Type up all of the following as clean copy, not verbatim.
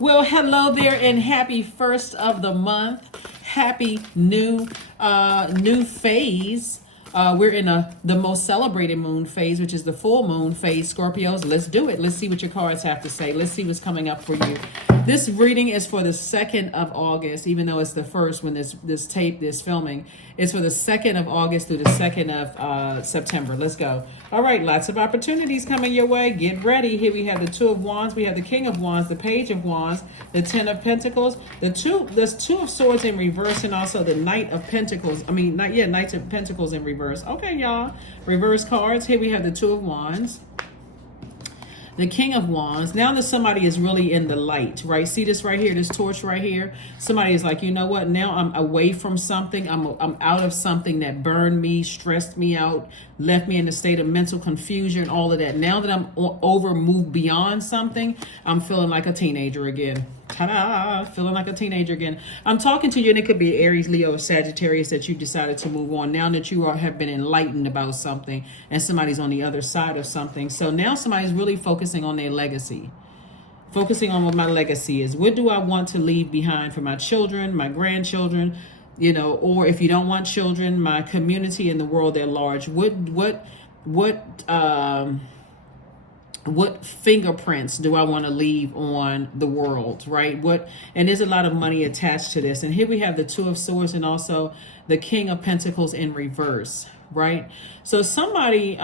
Well, hello there, and happy first of the month. Happy new phase. We're in the most celebrated moon phase, which is the full moon phase. Scorpios, let's do it. Let's see what your cards have to say. Let's see what's coming up for you. This reading is for the 2nd of August, even though it's the first when this filming. It's for the 2nd of August through the 2nd of September. Let's go. All right, lots of opportunities coming your way. Get ready. Here we have the Two of Wands. We have the King of Wands, the Page of Wands, the Ten of Pentacles, there's Two of Swords in reverse, and also the Knight of Pentacles. Knights of Pentacles in reverse. Okay, y'all. Reverse cards. Here we have the Two of Wands, the King of Wands. Now that somebody is really in the light, right? See this right here, this torch right here? Somebody is like, you know what? Now I'm away from something. I'm out of something that burned me, stressed me out, left me in a state of mental confusion, all of that. Now that I'm moved beyond something, I'm feeling like a teenager again. Ta-da! Feeling like a teenager again. I'm talking to you, and it could be Aries, Leo, or Sagittarius that you decided to move on. Now that you have been enlightened about something, and somebody's on the other side of something. So now somebody's really focusing on their legacy. Focusing on what my legacy is. What do I want to leave behind for my children, my grandchildren, or if you don't want children, my community and the world at large. What fingerprints do I want to leave on the world, right? And there's a lot of money attached to this. And here we have the Two of Swords and also the King of Pentacles in reverse, right? So somebody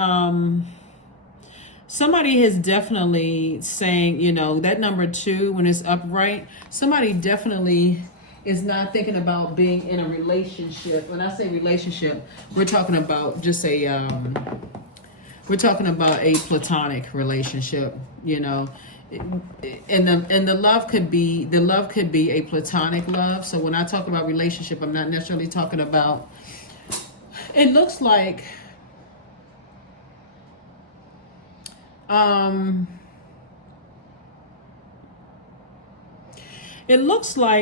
is definitely saying, that number 2, when it's upright, somebody definitely is not thinking about being in a relationship. When I say relationship, we're talking about just we're talking about a platonic relationship, and the love could be a platonic love. So when I talk about relationship, I'm not necessarily talking about. It looks like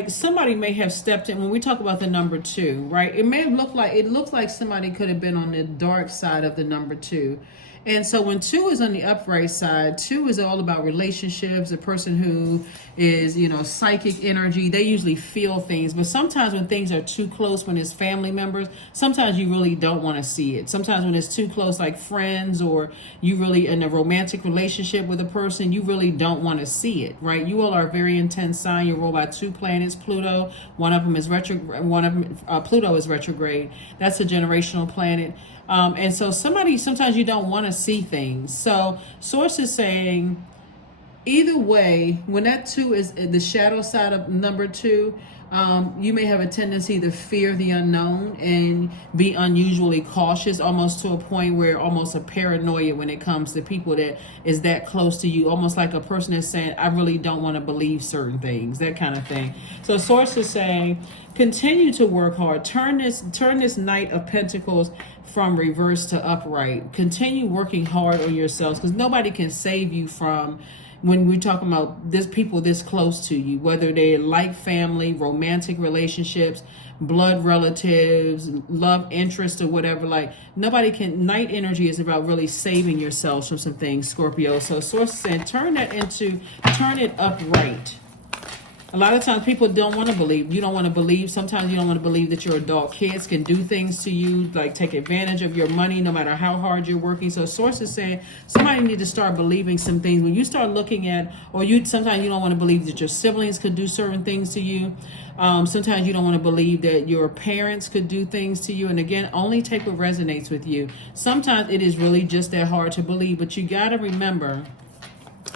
somebody may have stepped in when we talk about the number 2, right? It looks like somebody could have been on the dark side of the number 2. And so when 2 is on the upright side, 2 is all about relationships. A person who is, psychic energy, they usually feel things. But sometimes when things are too close, when it's family members, sometimes you really don't want to see it. Sometimes when it's too close, like friends, or you really in a romantic relationship with a person, you really don't want to see it, right? You all are a very intense sign. You're ruled by 2 planets, Pluto. One of them is Pluto is retrograde. That's a generational planet. And so sometimes you don't want to see things. So source is saying either way, when that 2 is the shadow side of number 2, you may have a tendency to fear the unknown and be unusually cautious, almost to a point where almost a paranoia when it comes to people that is that close to you, almost like a person that's saying, I really don't want to believe certain things, that kind of thing. So source is saying, continue to work hard. Turn this Knight of Pentacles from reverse to upright. Continue working hard on yourselves, because nobody can save you from when we're talking about people this close to you, whether they're like family, romantic relationships, blood relatives, love interest, or whatever. Like nobody can. Night energy is about really saving yourselves from some things, Scorpio. So source is saying turn it upright. A lot of times people don't want to believe. You don't want to believe. Sometimes you don't want to believe that your adult kids can do things to you, like take advantage of your money, no matter how hard you're working. So source is saying somebody need to start believing some things. When you start looking at, sometimes you don't want to believe that your siblings could do certain things to you. Sometimes you don't want to believe that your parents could do things to you. And again, only take what resonates with you. Sometimes it is really just that hard to believe, but you got to remember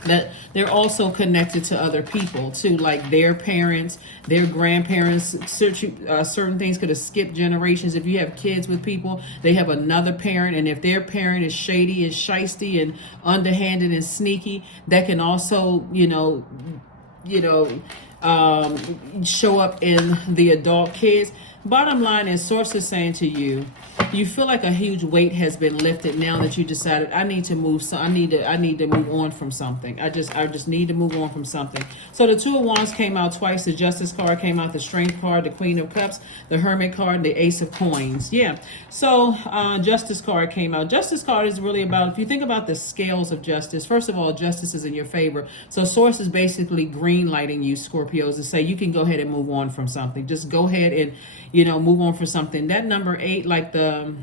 that they're also connected to other people too, like their parents, their grandparents. Certain things could have skipped generations. If you have kids with people, they have another parent, and if their parent is shady and shisty and underhanded and sneaky, that can also show up in the adult kids. Bottom line is, source is saying to you, you feel like a huge weight has been lifted now that you decided I need to move. So I need to move on from something. I just need to move on from something. So the Two of Wands came out twice. The Justice card came out, the Strength card, the Queen of Cups, the Hermit card, and the Ace of Coins. Yeah. So Justice card came out. Justice card is really about, if you think about the scales of justice, first of all, justice is in your favor. So source is basically green lighting you, Scorpios, to say you can go ahead and move on from something. Just go ahead and, move on for something. That number 8, like the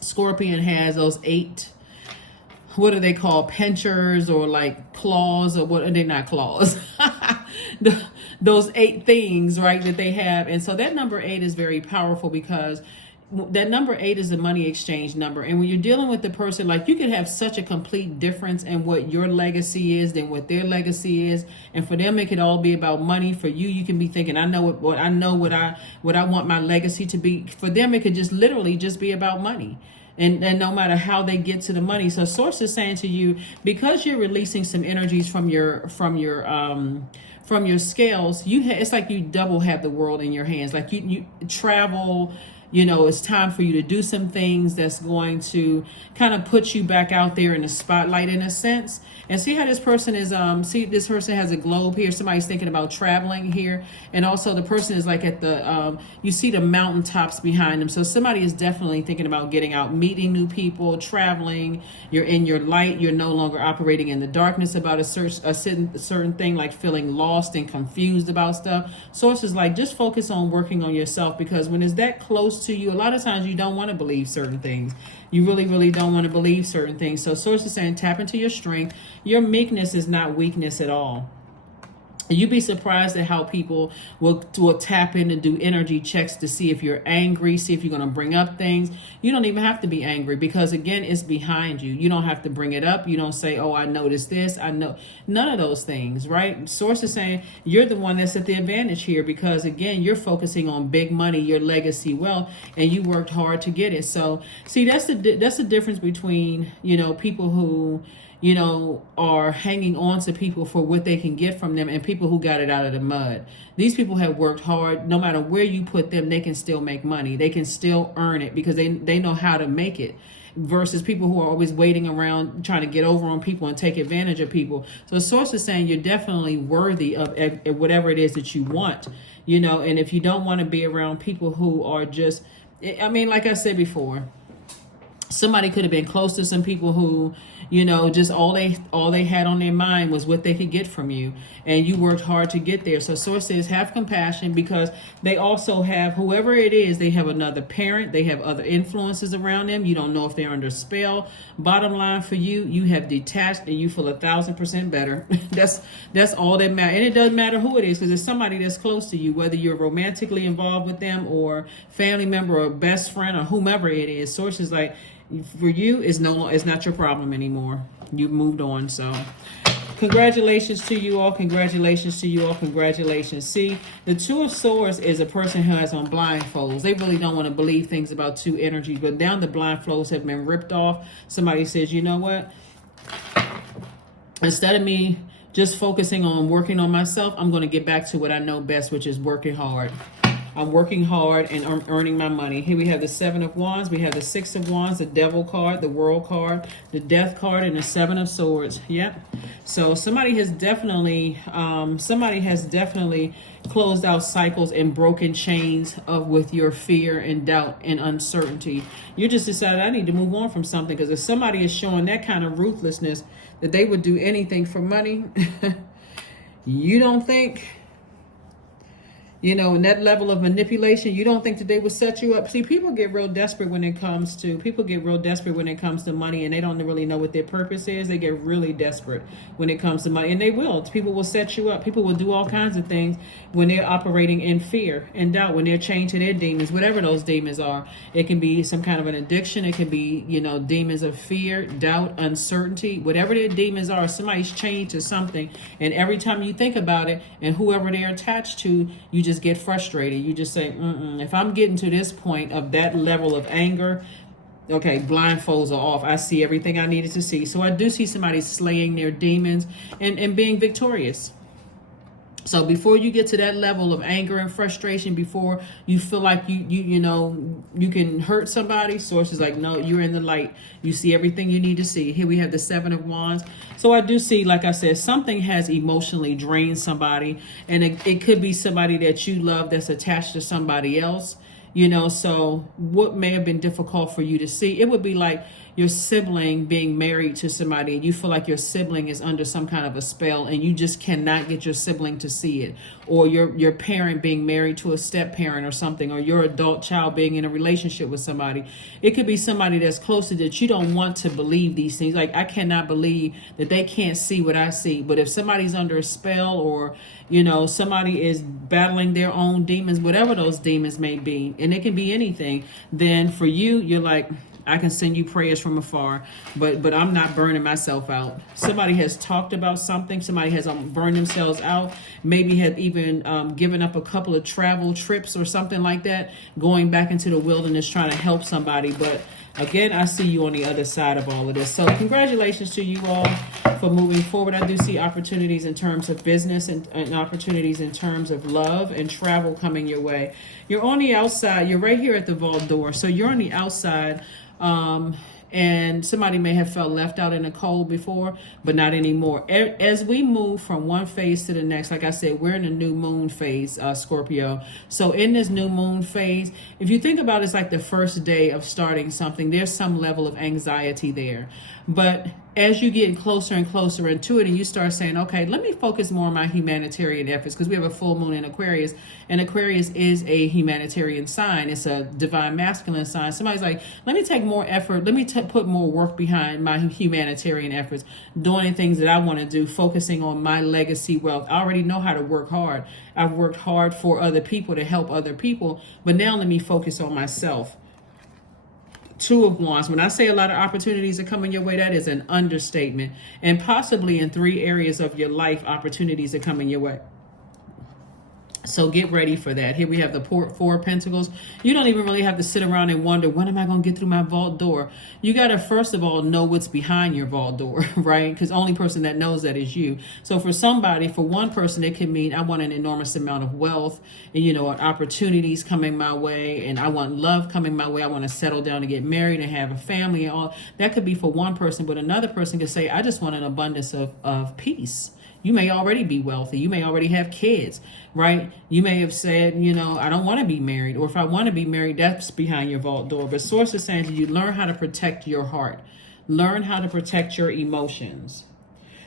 Scorpion has those 8, what are they called, pinchers or like claws, or what are they, not claws? Those 8 things, right, that they have. And so that number 8 is very powerful, because that number 8 is the money exchange number. And when you're dealing with the person, like, you could have such a complete difference in what your legacy is than what their legacy is. And for them, it could all be about money. For you, you can be thinking, I know what I want my legacy to be. For them, it could just literally just be about money. And no matter how they get to the money. So source is saying to you, because you're releasing some energies from your scales, it's like you double have the world in your hands. Like you travel. It's time for you to do some things that's going to kind of put you back out there in the spotlight, in a sense. And see how this person is, this person has a globe here. Somebody's thinking about traveling here. And also the person is like at the, you see the mountaintops behind them. So somebody is definitely thinking about getting out, meeting new people, traveling. You're in your light. You're no longer operating in the darkness about a certain thing, like feeling lost and confused about stuff. Source is like, just focus on working on yourself, because when it's that close to you, a lot of times you don't want to believe certain things. You really, really don't want to believe certain things. So source is saying, tap into your strength. Your meekness is not weakness at all. You'd be surprised at how people will tap in and do energy checks to see if you're angry, see if you're going to bring up things. You don't even have to be angry, because, again, it's behind you. You don't have to bring it up. You don't say, oh, I noticed this. I know. None of those things, right? Source is saying you're the one that's at the advantage here, because, again, you're focusing on big money, your legacy wealth, and you worked hard to get it. So, see, that's the difference between, people who are hanging on to people for what they can get from them, and people who got it out of the mud. These people have worked hard. No matter where you put them, they can still make money. They can still earn it, because they know how to make it, versus people who are always waiting around trying to get over on people and take advantage of people. So the source is saying you're definitely worthy of whatever it is that you want, and if you don't want to be around people who are just, like I said before, somebody could have been close to some people who, just all they had on their mind was what they could get from you, and you worked hard to get there. So source says, have compassion, because they also have, whoever it is, they have another parent, they have other influences around them. You don't know if they're under spell. Bottom line for you, you have detached, and you feel 1,000% better. that's all that matters. And it doesn't matter who it is, because it's somebody that's close to you, whether you're romantically involved with them or family member or best friend or whomever it is. Source is like, for you, it's not your problem anymore. You've moved on. So congratulations to you all. Congratulations to you all. Congratulations. See, the Two of Swords is a person who has on blindfolds. They really don't want to believe things about two energies, but now the blindfolds have been ripped off. Somebody says, you know what? Instead of me just focusing on working on myself, I'm going to get back to what I know best, which is working hard. I'm working hard and I'm earning my money. Here we have the Seven of Wands. We have the Six of Wands, the Devil card, the World card, the Death card, and the Seven of Swords. Yep. So somebody has definitely closed out cycles and broken chains with your fear and doubt and uncertainty. You just decided, I need to move on from something, because if somebody is showing that kind of ruthlessness that they would do anything for money, you don't think, and that level of manipulation, you don't think that they would set you up. See, people get real desperate when it comes to money, and they don't really know what their purpose is. They get really desperate when it comes to money, and they will. People will set you up. People will do all kinds of things when they're operating in fear and doubt, when they're chained to their demons, whatever those demons are. It can be some kind of an addiction. It can be, demons of fear, doubt, uncertainty, whatever their demons are. Somebody's chained to something, and every time you think about it and whoever they're attached to, you just get frustrated. You just say, if I'm getting to this point of that level of anger, okay, blindfolds are off. I see everything I needed to see. So I do see somebody slaying their demons and being victorious. So before you get to that level of anger and frustration, before you feel like you can hurt somebody, source is like, no, you're in the light. You see everything you need to see. Here we have the Seven of Wands. So I do see, like I said, something has emotionally drained somebody, and it could be somebody that you love that's attached to somebody else. So what may have been difficult for you to see, it would be like your sibling being married to somebody, and you feel like your sibling is under some kind of a spell, and you just cannot get your sibling to see it. Or your parent being married to a step parent or something, or your adult child being in a relationship with somebody. It could be somebody that's close to that you don't want to believe these things. Like, I cannot believe that they can't see what I see. But if somebody's under a spell, or somebody is battling their own demons, whatever those demons may be, and it can be anything, then for you, you're like, I can send you prayers from afar, but I'm not burning myself out. Somebody has talked about something. Somebody has burned themselves out. Maybe have even given up a couple of travel trips or something like that, going back into the wilderness trying to help somebody. But again, I see you on the other side of all of this. So congratulations to you all for moving forward. I do see opportunities in terms of business and opportunities in terms of love and travel coming your way. You're on the outside. You're right here at the vault door. So you're on the outside. And somebody may have felt left out in the cold before, but not anymore. As we move from one phase to the next, like I said, we're in a new moon phase, Scorpio. So in this new moon phase, if you think about it, it's like the first day of starting something. There's some level of anxiety there. But as you get closer and closer into it, and you start saying, okay, let me focus more on my humanitarian efforts, because we have a full moon in Aquarius, and Aquarius is a humanitarian sign. It's a divine masculine sign. Somebody's like, let me take more effort. Let me put more work behind my humanitarian efforts, doing things that I want to do, focusing on my legacy wealth. I already know how to work hard. I've worked hard for other people to help other people, but now let me focus on myself. Two of Wands. When I say a lot of opportunities are coming your way, that is an understatement. And possibly in 3 areas of your life, opportunities are coming your way. So get ready for that. Here we have the Four of Pentacles. You don't even really have to sit around and wonder, when am I going to get through my vault door? You got to, first of all, know what's behind your vault door, right? Because the only person that knows that is you. So for somebody, for one person, it can mean I want an enormous amount of wealth, and opportunities coming my way, and I want love coming my way. I want to settle down and get married and have a family and all. That could be for one person, but another person could say, I just want an abundance of peace. You may already be wealthy. You may already have kids, right? You may have said, I don't want to be married. Or if I want to be married, that's behind your vault door. But Source is saying to you, learn how to protect your heart. Learn how to protect your emotions.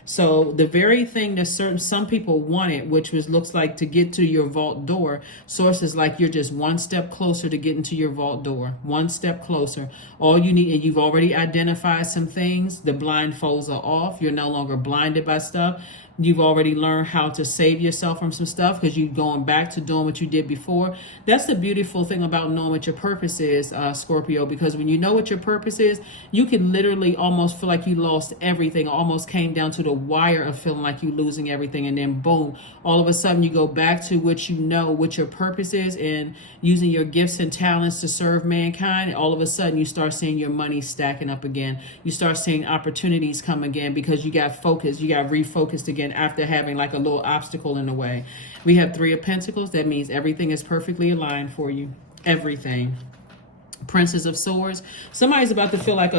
So the very thing that some people wanted, which looks like to get to your vault door, Source is like, you're just one step closer to getting to your vault door. One step closer. All you need, and you've already identified some things. The blindfolds are off. You're no longer blinded by stuff. You've already learned how to save yourself from some stuff because you're going back to doing what you did before. That's the beautiful thing about knowing what your purpose is, Scorpio, because when you know what your purpose is, you can literally almost feel like you lost everything, almost came down to the wire of feeling like you're losing everything. And then boom, all of a sudden you go back to what you know, what your purpose is, and using your gifts and talents to serve mankind. And all of a sudden you start seeing your money stacking up again. You start seeing opportunities come again because you got focused, you got refocused again after having like a little obstacle in the way. We have 3 of Pentacles. That means everything is perfectly aligned for you. Everything. Princess of Swords. Somebody's about to feel like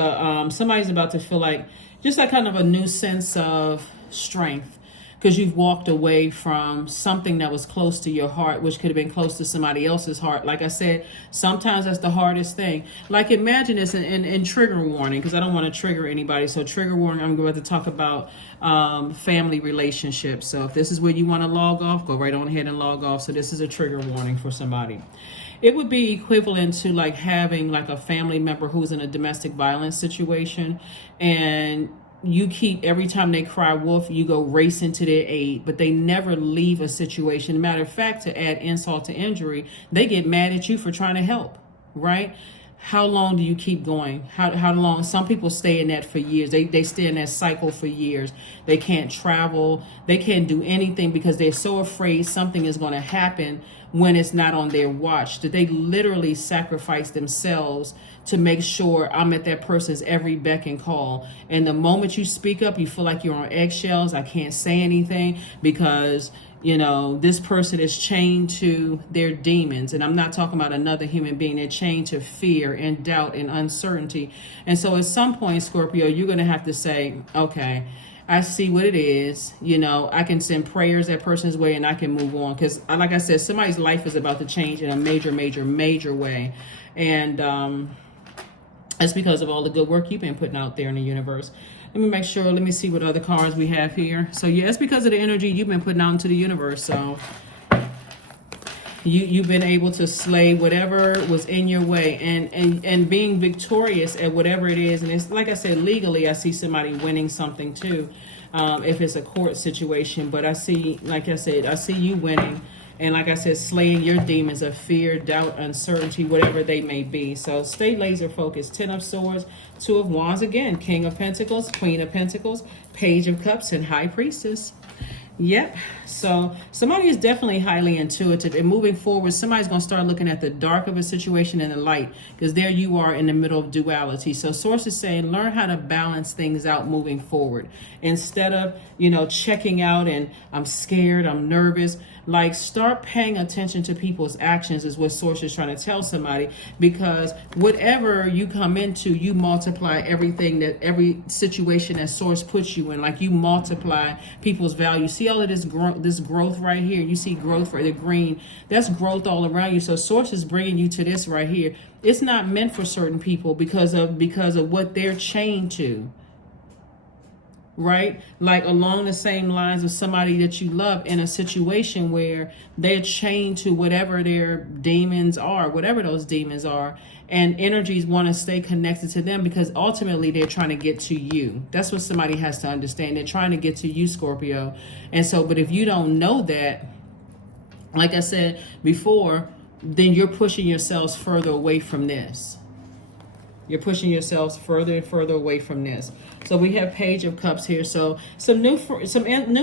just like kind of a new sense of strength, because you've walked away from something that was close to your heart, which could have been close to somebody else's heart. Like I said, sometimes that's the hardest thing. Like, imagine this in trigger warning, because I don't want to trigger anybody. So trigger warning, I'm going to talk about family relationships. So if this is where you want to log off, go right on ahead and log off. So this is a trigger warning for somebody. It would be equivalent to like having like a family member who's in a domestic violence situation, and you keep, every time they cry wolf, you go racing to their aid, but they never leave a situation. Matter of fact, to add insult to injury, they get mad at you for trying to help, right? How long do you keep going? How long? Some people stay in that for years. They stay in that cycle for years. They can't travel. They can't do anything because they're so afraid something is going to happen when it's not on their watch, that they literally sacrifice themselves to make sure I'm at that person's every beck and call. And the moment you speak up, you feel like you're on eggshells. I can't say anything because You know, this person is chained to their demons. And I'm not talking about another human being. They're chained to fear and doubt and uncertainty. And so at some point, Scorpio, you're going to have to say, okay, I see what it is. You know, I can send prayers that person's way and I can move on. Because like I said, somebody's life is about to change in a major, major, major way. And that's because of all the good work you've been putting out there in the universe. Let me make sure. Let me see what other cards we have here. So yeah, it's because of the energy you've been putting out into the universe. So you've been able to slay whatever was in your way and being victorious at whatever it is. And it's like I said, legally, I see somebody winning something too, if it's a court situation. But I see, like I said, I see you winning. And like I said, slaying your demons of fear, doubt, uncertainty, whatever they may be. So stay laser focused. 10 of Swords, 2 of Wands again, King of Pentacles, Queen of Pentacles, Page of Cups, and High Priestess. Yep. So somebody is definitely highly intuitive. And moving forward, somebody's going to start looking at the dark of a situation and the light. Because there you are in the middle of duality. So Source is saying, learn how to balance things out moving forward. Instead of, you know, checking out and I'm scared, I'm nervous. Like, start paying attention to people's actions is what Source is trying to tell somebody. Because whatever you come into, you multiply everything that every situation that Source puts you in. Like, you multiply people's value. See all of this growth right here? You see growth for the green. That's growth all around you. So Source is bringing you to this right here. It's not meant for certain people because of what they're chained to. Right? Like along the same lines of somebody that you love in a situation where they're chained to whatever their demons are, whatever those demons are, and energies want to stay connected to them because ultimately they're trying to get to you. That's what somebody has to understand. They're trying to get to you, Scorpio. And so, but if you don't know that, like I said before, then you're pushing yourselves further away from this. You're pushing yourselves further and further away from this. So we have Page of Cups here. So some new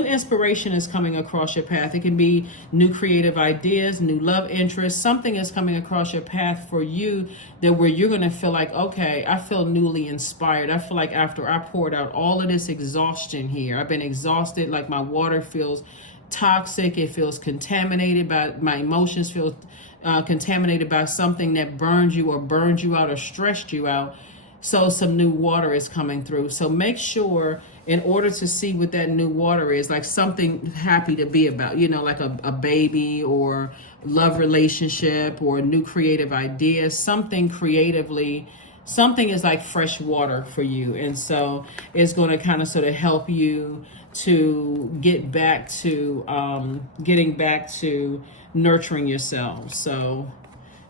inspiration is coming across your path. It can be new creative ideas, new love interests. Something is coming across your path for you that where you're going to feel like, okay, I feel newly inspired. I feel like after I poured out all of this exhaustion here, I've been exhausted, like my water feels toxic. It feels contaminated by my emotions, feels contaminated by something that burned you out or stressed you out. So some new water is coming through. So make sure in order to see what that new water is, like something happy to be about, you know, like a baby or love relationship or new creative ideas, something creatively, something is like fresh water for you. And so it's going to kind of sort of help you to get back to getting back to nurturing yourself. So,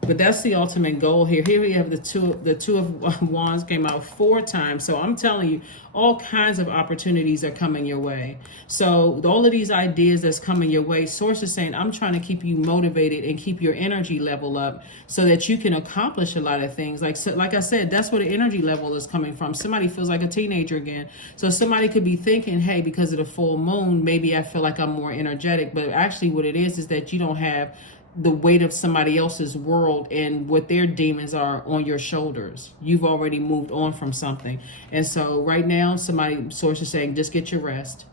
but that's the ultimate goal here. Here we have the two of Wands came out 4 times. So I'm telling you, all kinds of opportunities are coming your way. So all of these ideas that's coming your way, Source is saying, I'm trying to keep you motivated and keep your energy level up so that you can accomplish a lot of things. Like I said, that's where the energy level is coming from. Somebody feels like a teenager again. So somebody could be thinking, hey, because of the full moon, maybe I feel like I'm more energetic. But actually what it is that you don't have the weight of somebody else's world and what their demons are on your shoulders. You've already moved on from something. And so right now, Source is saying, just get your rest.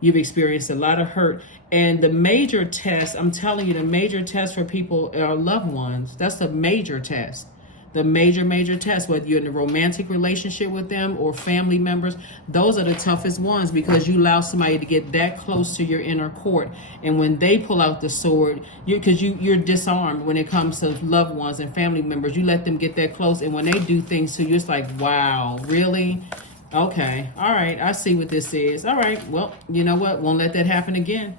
You've experienced a lot of hurt. And the major test, I'm telling you, the major test for people are loved ones. That's the major test. The major test, whether you're in a romantic relationship with them or family members, those are the toughest ones because you allow somebody to get that close to your inner court. And when they pull out the sword, you're disarmed when it comes to loved ones and family members. You let them get that close. And when they do things to you, it's like, wow, really? Okay. All right. I see what this is. All right. Well, you know what? Won't let that happen again.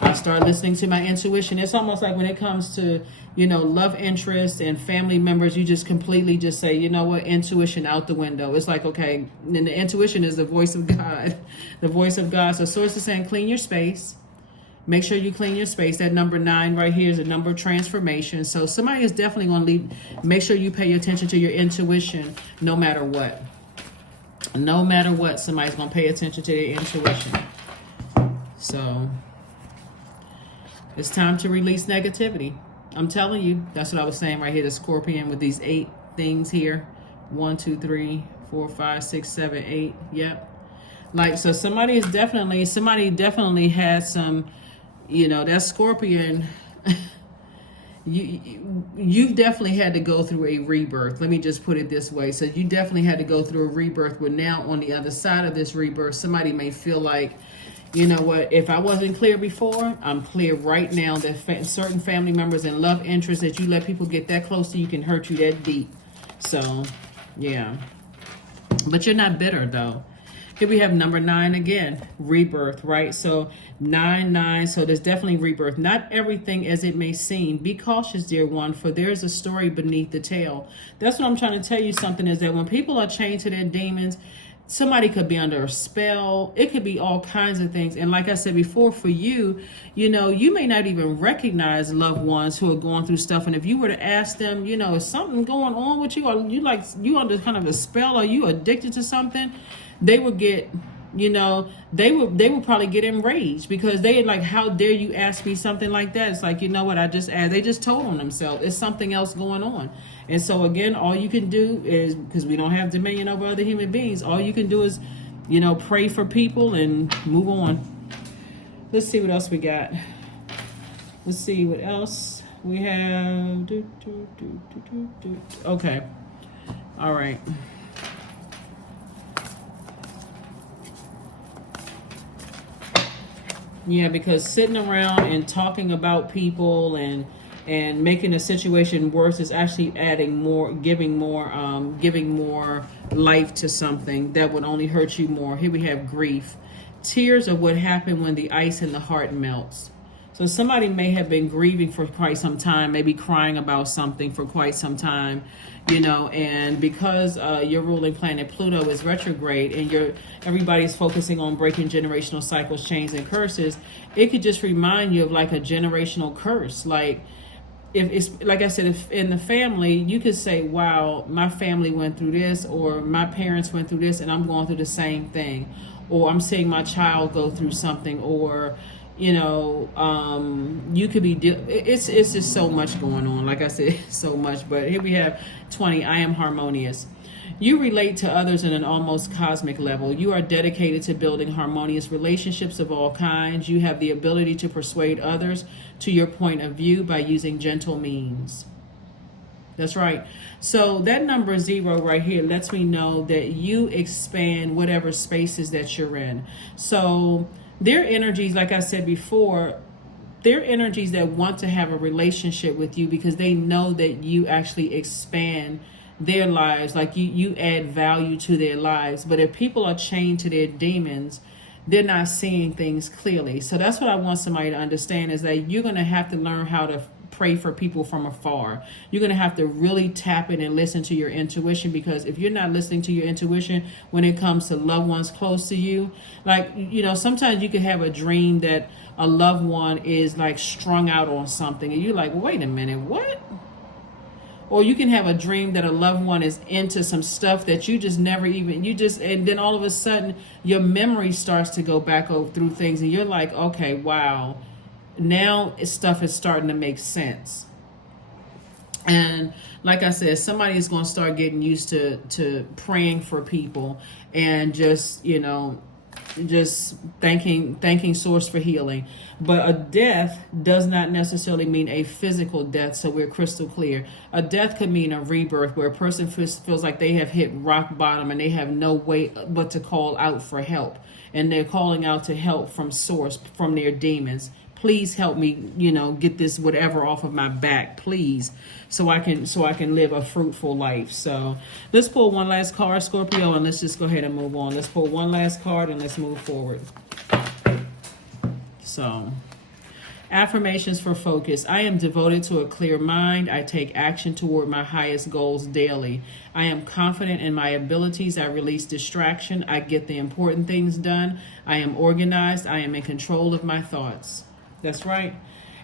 I start listening to my intuition. It's almost like when it comes to, you know, love interests and family members, you just completely just say, you know what, intuition out the window. It's like, okay, and the intuition is the voice of God, the voice of God. So Source is saying, clean your space. Make sure you clean your space. That number 9 right here is a number of transformation. So somebody is definitely going to leave. Make sure you pay attention to your intuition no matter what. No matter what, somebody's going to pay attention to their intuition. So it's time to release negativity. I'm telling you, that's what I was saying right here, the Scorpion with these 8 things here. 1, 2, 3, 4, 5, 6, 7, 8. Yep. Like, so somebody definitely had some that Scorpion, you've definitely had to go through a rebirth. Let me just put it this way. So you definitely had to go through a rebirth, but now on the other side of this rebirth, somebody may feel like, you know what, if I wasn't clear before, I'm clear right now that certain family members and love interests that you let people get that close to you can hurt you that deep. So, yeah. But you're not bitter, though. Here we have number 9 again, rebirth, right? So 9, so there's definitely rebirth. Not everything as it may seem. Be cautious, dear one, for there's a story beneath the tale. That's what I'm trying to tell you something, is that when people are chained to their demons, somebody could be under a spell. It could be all kinds of things. And like I said before, for you, you may not even recognize loved ones who are going through stuff. And if you were to ask them, is something going on with you? Or you under kind of a spell? Are you addicted to something? They would get, they would probably get enraged, because they like, how dare you ask me something like that? It's like, you know what, I just asked. They just told on themselves. It's something else going on. And so again, all you can do is, because we don't have dominion over other human beings, all you can do is, pray for people and move on. Let's see what else we got. Let's see what else we have. Okay. All right. Yeah, because sitting around and talking about people and making a situation worse is actually adding more, giving more life to something that would only hurt you more. Here we have grief. Tears are what happen when the ice in the heart melts. So somebody may have been grieving for quite some time, maybe crying about something for quite some time, and because your ruling planet Pluto is retrograde, and everybody's focusing on breaking generational cycles, chains, and curses, it could just remind you of like a generational curse. Like, if it's like I said, if in the family, you could say, wow, my family went through this, or my parents went through this, and I'm going through the same thing, or I'm seeing my child go through something, or you could be it's just so much going on. Like I said, so much. But here we have 20. I am harmonious. You relate to others in an almost cosmic level. You are dedicated to building harmonious relationships of all kinds. You have the ability to persuade others to your point of view by using gentle means. That's right. So that number 0 right here lets me know that you expand whatever spaces that you're in. So their energies, like I said before, they're energies that want to have a relationship with you because they know that you actually expand their lives, like you add value to their lives. But if people are chained to their demons, they're not seeing things clearly. So that's what I want somebody to understand, is that you're going to have to learn how to pray for people from afar. You're going to have to really tap in and listen to your intuition, because if you're not listening to your intuition when it comes to loved ones close to you, like, sometimes you could have a dream that a loved one is like strung out on something, and you're like, wait a minute, what? Or you can have a dream that a loved one is into some stuff that you just never even, and then all of a sudden your memory starts to go back through things, and you're like, okay, wow, now stuff is starting to make sense. And like I said, somebody is going to start getting used to praying for people and just thanking source for healing. But a death does not necessarily mean a physical death, so we're crystal clear. A death could mean a rebirth, where a person feels like they have hit rock bottom and they have no way but to call out for help, and they're calling out to help from source, from their demons. Please help me, get this whatever off of my back, please, so I can live a fruitful life. So let's pull one last card, Scorpio, and let's just go ahead and move on. Let's pull one last card and let's move forward. So, affirmations for focus. I am devoted to a clear mind. I take action toward my highest goals daily. I am confident in my abilities. I release distraction. I get the important things done. I am organized. I am in control of my thoughts. That's right.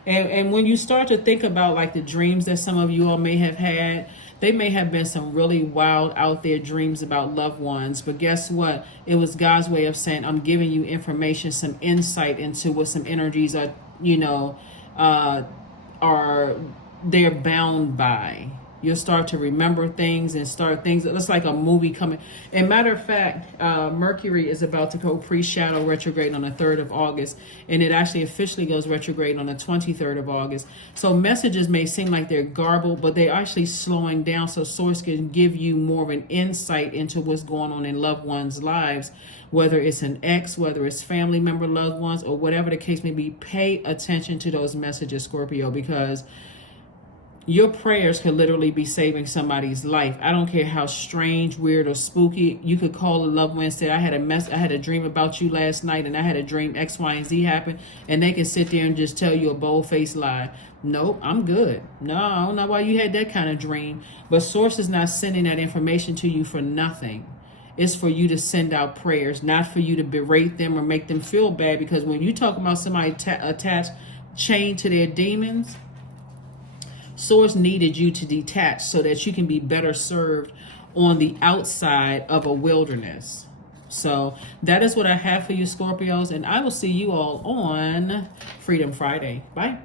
And when you start to think about like the dreams that some of you all may have had, they may have been some really wild out there dreams about loved ones. But guess what? It was God's way of saying, I'm giving you information, some insight into what some energies are, they're bound by. You'll start to remember things and start things. It's like a movie coming. And matter of fact, Mercury is about to go pre-shadow retrograde on the 3rd of August. And it actually officially goes retrograde on the 23rd of August. So messages may seem like they're garbled, but they're actually slowing down so Source can give you more of an insight into what's going on in loved ones' lives, whether it's an ex, whether it's family member, loved ones, or whatever the case may be. Pay attention to those messages, Scorpio, because your prayers could literally be saving somebody's life. I don't care how strange, weird, or spooky. You could call a loved one and say, I had a dream about you last night, and I had a dream X, Y, and Z happened, and they can sit there and just tell you a bold-faced lie. Nope, I'm good. No, I don't know why you had that kind of dream. But Source is not sending that information to you for nothing. It's for you to send out prayers, not for you to berate them or make them feel bad. Because when you talk about somebody attached, chained to their demons, Source needed you to detach so that you can be better served on the outside of a wilderness. So that is what I have for you, Scorpios, and I will see you all on Freedom Friday. Bye.